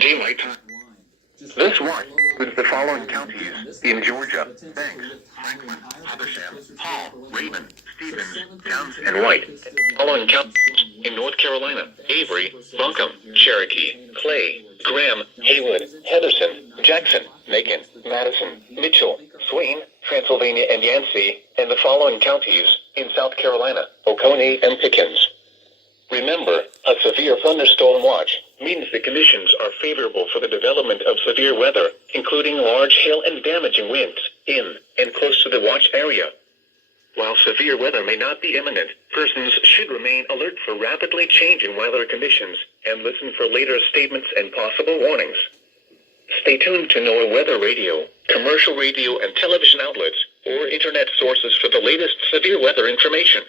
Daylight time. This watch includes the following counties in Georgia: Banks, Franklin, Habersham, Hall, Raven, Stevens, Towns, and White. Following counties in North Carolina: Avery, Buncombe, Cherokee, Clay, Graham, Haywood, Henderson, Jackson, Macon, Madison, Mitchell, Swain, Transylvania, and Yancey, and the following counties in South Carolina: Oconee and Pickens. Remember, a severe thunderstorm watch means the conditions are favorable for the development of severe weather, including large hail and damaging winds, in and close to the watch area. While severe weather may not be imminent, persons should remain alert for rapidly changing weather conditions and listen for later statements and possible warnings. Stay tuned to NOAA Weather Radio, commercial radio and television outlets, or internet sources for the latest severe weather information.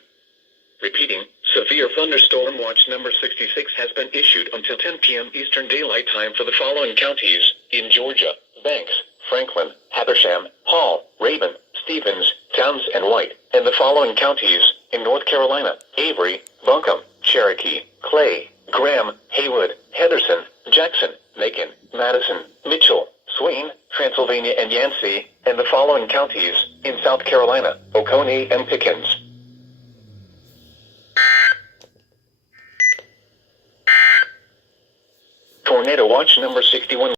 Repeating, severe thunderstorm watch number 66 has been issued until 10 p.m. Eastern Daylight Time for the following counties in Georgia: Banks, Franklin, Habersham, Hall, Raven, Stevens, Towns, and White, and the following counties in North Carolina: Avery, Buncombe, Cherokee, Clay, Graham, Haywood, Henderson, Jackson, Macon, Madison, Mitchell, Swain, Transylvania, and Yancey, and the following counties in South Carolina: Oconee and Pickens. Tornado watch number 61.